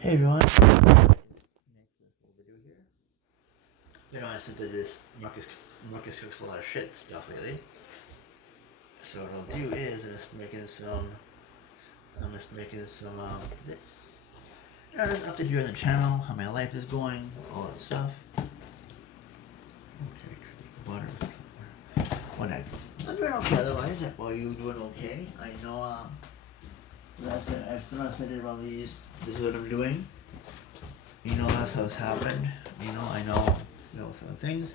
Hey everyone, make this little video here. You know, since I this Marcus cooks a lot of shit stuff lately. So what I'll do is I'm just making some this. You know, just update you on the channel, how my life is going, all that stuff. Okay, butter. What I'm doing okay otherwise. Well, you doing okay? I know. I've been studying about these. This is what I'm doing. You know, that's how it's happened. You know, I know, some things.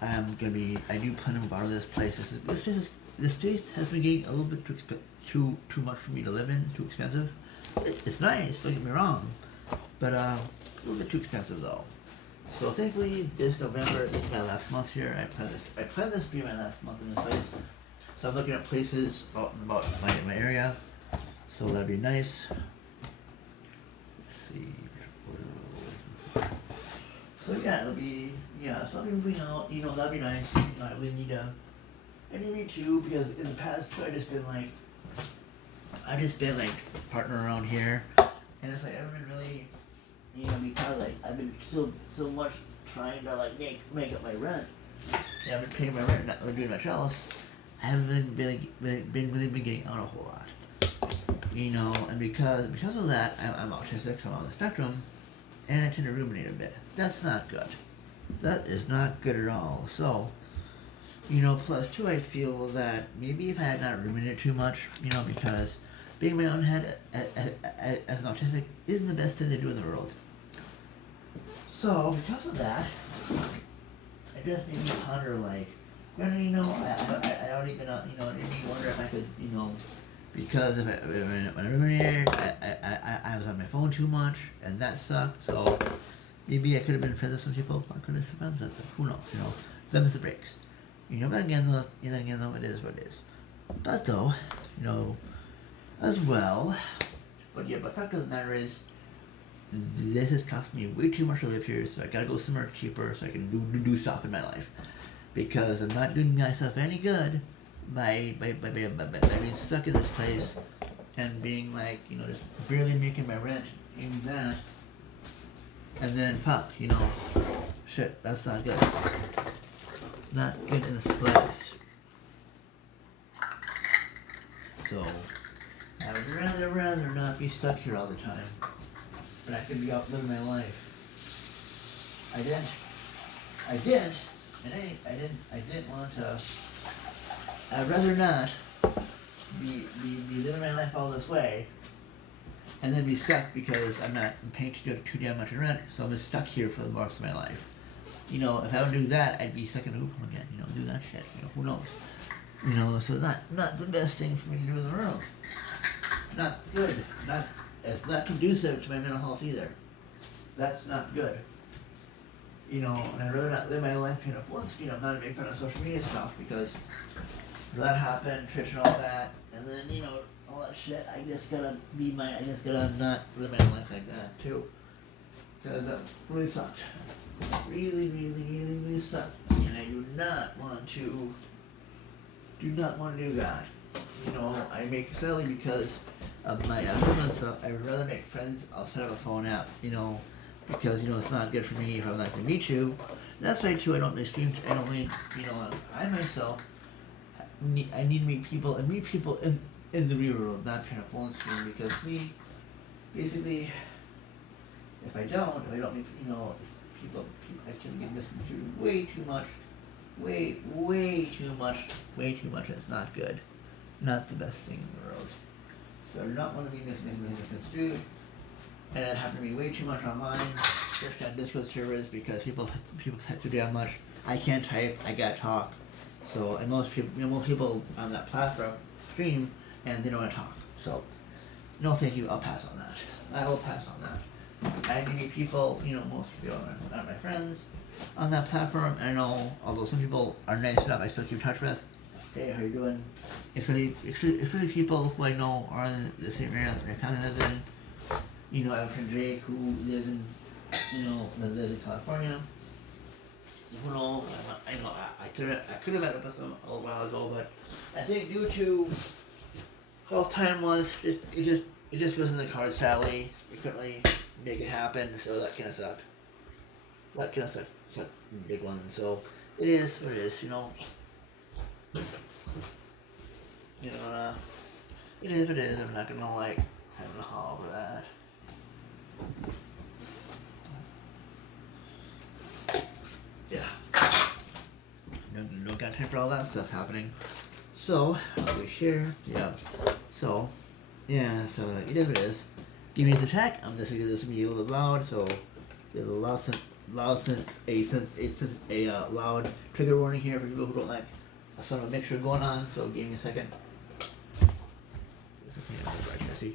I do plan to move out of this place. This place has been getting a little bit too much for me to live in. Too expensive. It's nice. Don't get me wrong, but a little bit too expensive though. So thankfully, this November, this is my last month here. I plan this to be my last month in this place. So I'm looking at places out and about my area. So that'd be nice. Let's see. So yeah, so I'll be moving out, that'd be nice. I really need to, because in the past I just been like partnering around here, and it's like I haven't been really, because like I've been so much trying to like make up my rent. Yeah, I've been paying my rent, not really doing much else. I haven't been getting out a whole lot. And because of that, I'm autistic, so I'm on the spectrum, and I tend to ruminate a bit. That's not good. That is not good at all. So, plus too, I feel that maybe if I had not ruminated too much, because being in my own head as an autistic isn't the best thing to do in the world. So, because of that, it just made me ponder, like, I don't even, it made me wonder if I could, because when I ruminated, I was on my phone too much, and that sucked. So maybe I could have been friends with some people. I could have been friends with them. Who knows? Them's the breaks. But again, though, it is what it is. But though, as well. But the fact of the matter is, this has cost me way too much to live here. So I gotta go somewhere cheaper so I can do stuff in my life, because I'm not doing myself any good by being stuck in this place and being like, just barely making my rent in that, and then shit, that's not good. Not good in the slightest. So I would rather not be stuck here all the time, but I could be out living my life. I didn't want to. I'd rather not be living my life all this way, and then be stuck because I'm paying too damn much in rent, so I'm just stuck here for the rest of my life. If I would do that, I'd be stuck in a hoop again. Do that shit. Who knows? So not the best thing for me to do in the world. Not good. It's not conducive to my mental health either. That's not good. And I'd rather not live my life paying a full screen. I'm not a big fan of social media stuff, because that happened, Trish and all that, and then, all that shit, I just gotta not live my life like that, too. Because that really sucked. Really, really, really, really sucked. And I do not want to do that. I make sadly because of my husband stuff, I would rather make friends outside of a phone app, because, it's not good for me if I'm not going to meet you. And that's why, too, I don't really stream, I don't really, I myself, I need to meet people in the real world, not kind of phone screen, because basically, if I don't meet, people, I can get misconstrued way too much, it's not good, not the best thing in the world. So I do not want to be misconstrued, and it happened to me way too much online, especially on Discord servers, because people type too damn much. I can't type, I gotta talk. So, and most people on that platform stream, and they don't want to talk. So, no thank you, I'll pass on that. I will pass on that. I need people, most people are my friends on that platform. I know, although some people are nice enough, I still keep in touch with. Hey, how you doing? Especially people who I know are in the same area that my family lives in. I have a friend Jake who lives in, lives in California. I could have met up with him a little while ago, but I think due to how time was, it just wasn't the cards, sadly. We couldn't really make it happen. So that kind of sucked. That kind of sucked. Big one. So it is what it is. You know. It is what it is. I'm not gonna like have a haul over that. Yeah. No got time for all that stuff happening. So, I'll be share. Yeah. So, yeah, so it is what it is. Give me his attack. I'm just gonna get this to be a little loud, so there's a loud loud trigger warning here for people who don't like a sort of mixture going on, so give me a second. See.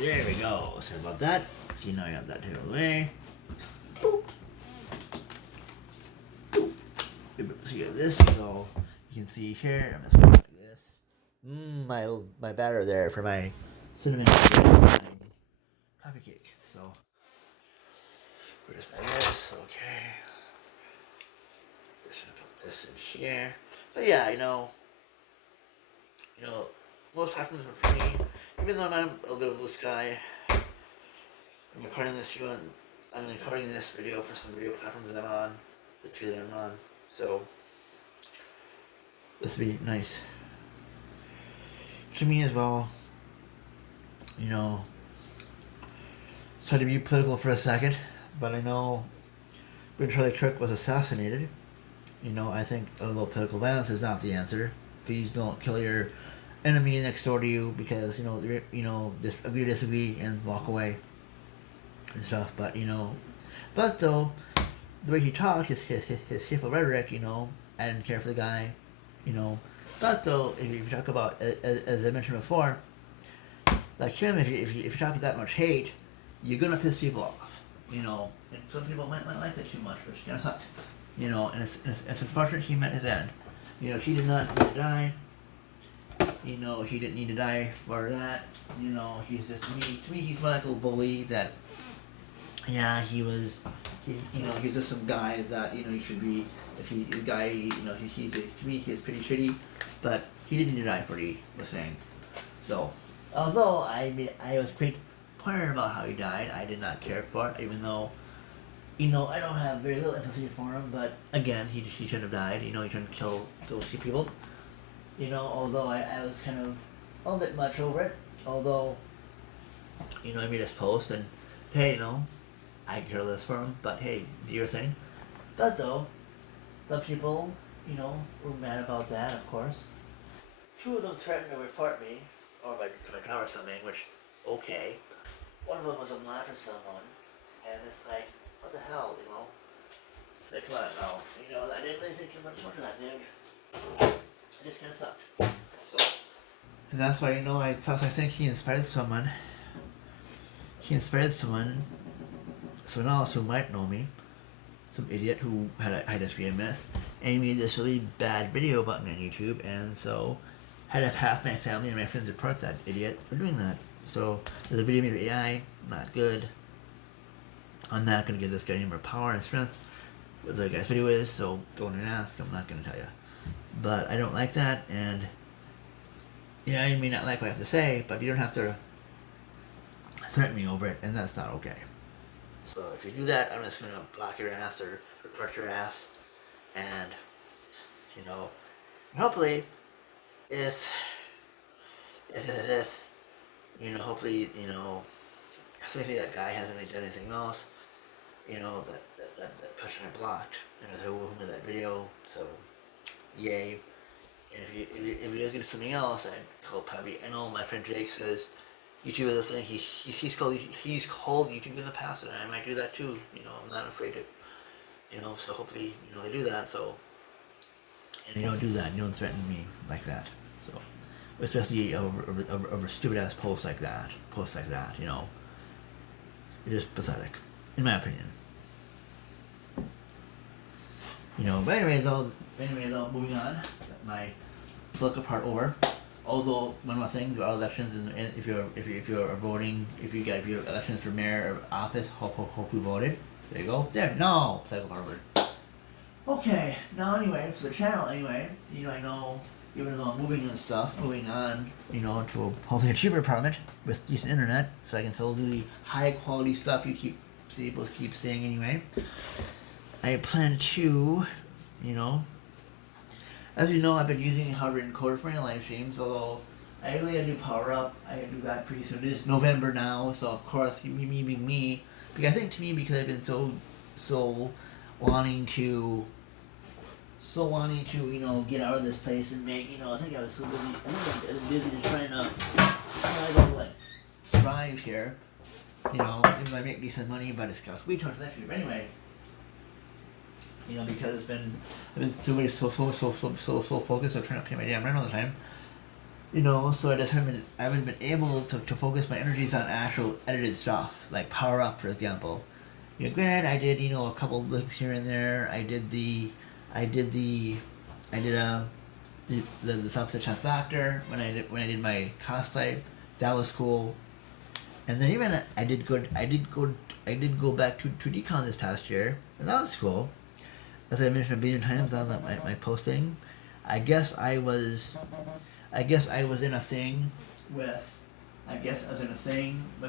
There we go. Sorry about that. See, now I got that taken away. So you got this, so you can see here. I'm just going like this. My batter there for my cinnamon coffee cake. So where's my this? Okay. Just gonna put this in here. But yeah, most platforms are free. Even though I'm a little bit of blue sky, I'm recording this video for some video platforms I'm on, the two that I'm on. So this would be nice to me as well. Sorry to be political for a second, but I know when Charlie Kirk was assassinated, I think a little political violence is not the answer. Please don't kill your enemy next door to you because just agree to disagree and walk away and stuff. But though the way he talked, his hateful rhetoric, I didn't care for the guy, But though if you talk about as I mentioned before, like him, if you talk that much hate, you're gonna piss people off, and some people might like that too much, which kind of sucks, and it's unfortunate he met his end. He did not need to die. He didn't need to die for that. He's just to me he's more like a bully that. Yeah, he's just some guy that he should be. If he the guy, he's to me he's pretty shitty, but he didn't need to die for what he was saying. So, although I was pretty pointed about how he died, I did not care for it, even though. I don't have very little empathy for him, but again, he shouldn't have died. He shouldn't kill those two people. Although I was kind of a little bit much over it. Although, I made this post and, hey, I care less for him, but hey, you're saying. But though, some people, were mad about that, of course. Two of them threatened to report me, or my car or something, which, okay. One of them was a mad for someone, and it's like, what the hell, It's like, come on, no. I didn't really think too much of that, dude. It just kind of sucked. So. And that's why, I think he inspired someone. He inspired someone else who might know me. Some idiot who had a history of mess. And he made this really bad video about me on YouTube. And so, had to have half my family and my friends report that idiot for doing that. So, there's a video made of AI. Not good. I'm not going to give this guy any more power and strength. What the guy's video is. So, don't even ask. I'm not going to tell you. But I don't like that, and I may not like what I have to say, but you don't have to threaten me over it, and that's not okay. So if you do that, I'm just gonna block your ass or report your ass, and hopefully, if hopefully especially that guy hasn't really done anything else, that person I blocked, and I will that video, so. Yay. And if he does get something else, I'd call probably. I know my friend Jake says YouTube is a thing. He's called YouTube in the past, and I might do that too. I'm not afraid to. So hopefully they do that. So and they don't do that. You don't threaten me like that. So especially over stupid ass posts like that. It's just pathetic, in my opinion. You know, but anyways, moving on. My political part over. Although one more thing, there are elections, and if you're voting, if you get your elections for mayor or office, hope you voted. There you go. There, no, political part over. Okay, now anyway, for the channel anyway, you know, I know, even though I'm moving and stuff, moving on, you know, to hopefully a cheaper apartment with decent internet, so I can still do the high quality stuff you keep saying anyway. I plan to, you know, as you know, I've been using Hover Encoder for my live streams, although I really gotta do Power Up. I gotta do that pretty soon. It is November now, so of course, me being me, because I think to me, because I've been so wanting to, you know, get out of this place and make, you know, I think I was so busy, I think I've been busy just trying to, like, strive here, you know, even though I make decent money, but it's cost way too much for that future. But anyway, you know, because I've been so focused on trying to pay my damn rent all the time, you know, so I haven't been able to focus my energies on actual edited stuff, like Power Up, for example. You know, granted, I did, you know, a couple of links here and there. I did the Substance Chef Doctor when I did my cosplay. That was cool. And then even I did go back to decon this past year, and that was cool. As I mentioned a billion times on my posting, I guess I was in a thing with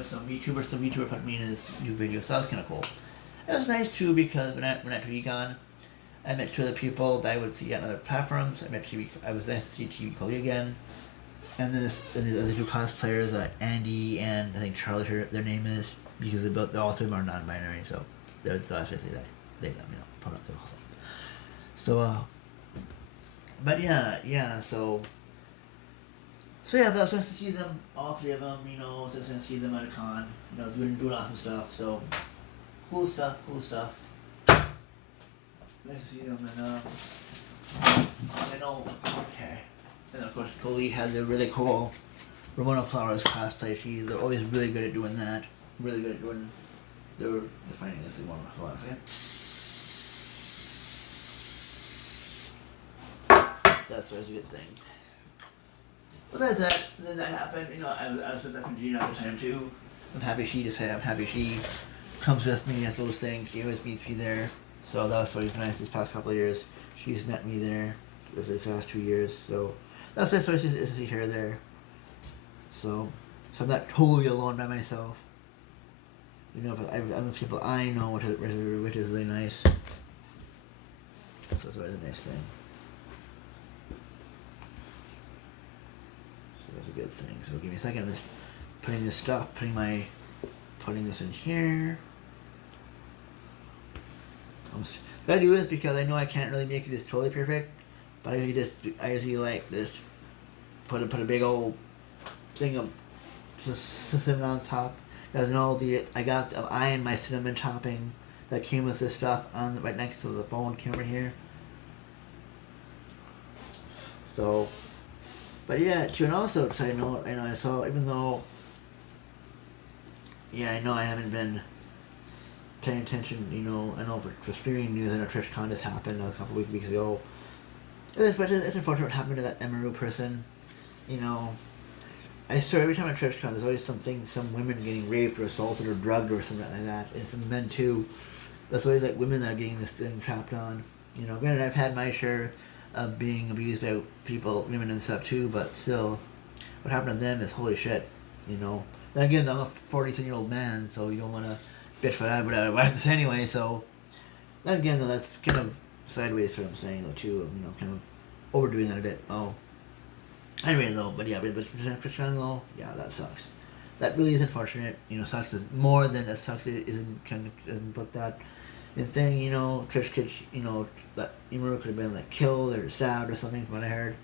some VTubers. Some VTuber put me in his new video, so that was kind of cool. It was nice too because when I to Econ, I met two other people that I would see on other platforms. I was nice to see TV Cody again, and then these other two cosplayers, Andy and I think Charlie, their name is, because all three of them are non-binary, so that's basically they you know pronouns also. So but yeah, so yeah, but I was nice to see them, all three of them, you know, so I was nice to see them at a con, you know, doing awesome stuff, so cool stuff. Nice to see them, and I know, okay. And then of course, Coley has a really cool Ramona Flowers cosplay. They're always really good at doing that. Really good at doing, they're defining this in one hold on a second. That's always a good thing. Besides that, then that happened, you know, I was with F&G at the time too. I'm happy she comes with me at those things. She always meets me there. So that was really nice this past couple of years. She's met me there this last 2 years. So that's nice to see her there. So I'm not totally alone by myself. You know, but I'm with people I know, which is really nice. So it's always a nice thing. So that's a good thing. So give me a second. I'm just putting this stuff, putting this in here. What I do is because I know I can't really make this totally perfect, but I usually like just put a big old thing of cinnamon on top. Because I got I and my cinnamon topping that came with this stuff on right next to the phone camera here. So, but yeah, to an also side note, I know I saw, even though, yeah, I know I haven't been paying attention, you know, I know for streaming news, I know TrishCon just happened a couple weeks ago. It's unfortunate what happened to that Emaru person, you know. I swear every time at TrishCon there's always some women getting raped or assaulted or drugged or something like that, and some men too. There's always like women that are getting this thing trapped on. You know, granted I've had my share of being abused by people, women and stuff too, but still, what happened to them is holy shit, you know. Then again, I'm a 47-year-old man, so you don't want to bitch for that, but I have to say anyway, so. Then again, though, that's kind of sideways for what I'm saying, though, too, you know, kind of overdoing that a bit. Oh. Anyway, though, but yeah, but TrishCon, though, yeah, that sucks. That really is unfortunate, you know, sucks is more than it sucks, it isn't put that in thing, you know, Trish could, you know, that Emaru could have been, like, killed or stabbed or something from what I heard,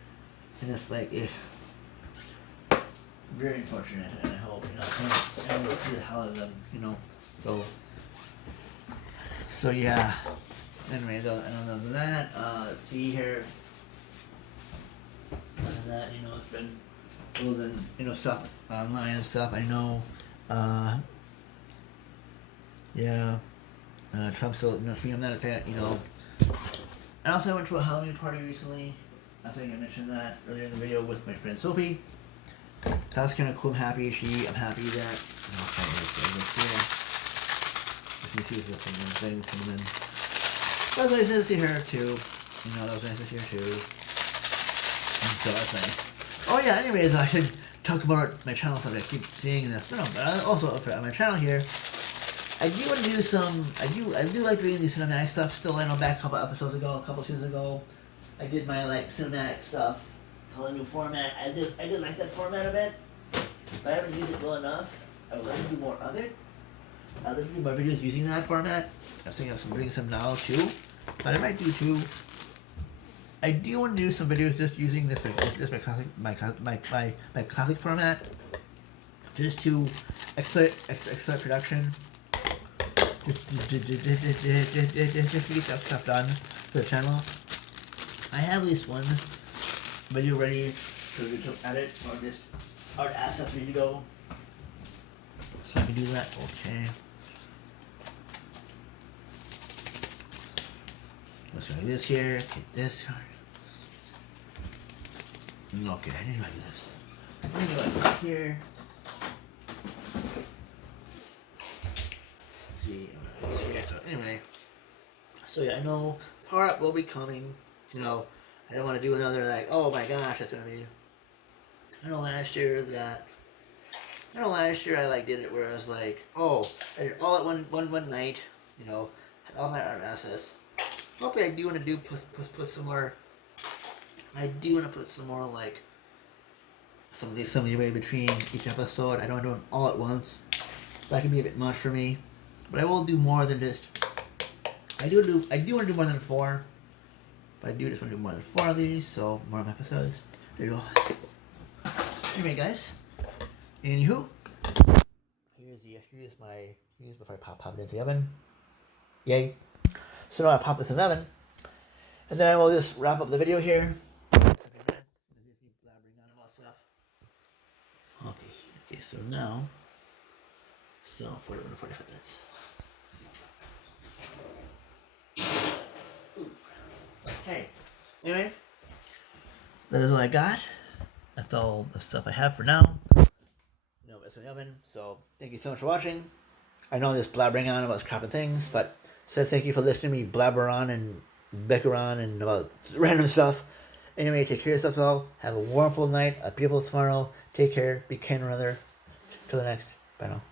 and it's like, very unfortunate, and I hope, you know, I will see the hell out of them, you know, so yeah, anyway, though, and other than that, let's see here, other than that, you know, it's been, other than, you know, stuff online and stuff, I know, yeah, Trump still, you know, speaking of that, you know, And also I went to a Halloween party recently. I think I mentioned that earlier in the video with my friend Sophie. So that's kind of cool. I'm happy that, I'll try this here. If you see this thing, cinnamon. That was nice to see her too. That was nice to see her too. And so that's nice. Oh yeah, anyways, I should talk about my channel stuff. I keep seeing this. No, but also on my channel here, I do want to do some, I do like doing these cinematic stuff still. I know back a couple seasons ago, I did my like cinematic stuff. It's a new format. I did like that format a bit, but I haven't used it well enough. I would like to do more of it. I'd like to do more videos using that format. I was thinking of doing some now too, but I might do two. I do want to do some videos just using this, like, just my classic format, just to accelerate production, just to get that stuff done for the channel. I have at least one video ready to edit, or just art assets ready to go, so I can do that. Okay. Let's do this here. Get this card. Okay, I need to like this. I need to like this here. Let's see, this here. So anyway, so yeah, I know part will be coming. I don't want to do another like, oh my gosh, that's gonna be. I know last year I like did it where I was like, oh, I did it all at one night. Had all my art assets. Hopefully, I do want to put some more. I do want to put some more like some leeway between each episode. I don't want to do them all at once. That can be a bit much for me, but I will do more than just. I do want to do more than 4, but I do just want to do more than 4 of these. So more of episodes. There you go. Anyway, guys. Anywho, here's before I pop it into the oven. Yay! So now I pop this in the oven, and then I will just wrap up the video here. Okay, so now, still 45 minutes. Okay, anyway, that is all I got. That's all the stuff I have for now. It's in the oven, so thank you so much for watching. I know I'm just blabbering on about crap and things, but thank you for listening to me blabber on and bicker on and about random stuff. Anyway, take care of yourselves all. Have a wonderful night, a beautiful tomorrow. Take care. Be kind to one another. Till the next. Bye now.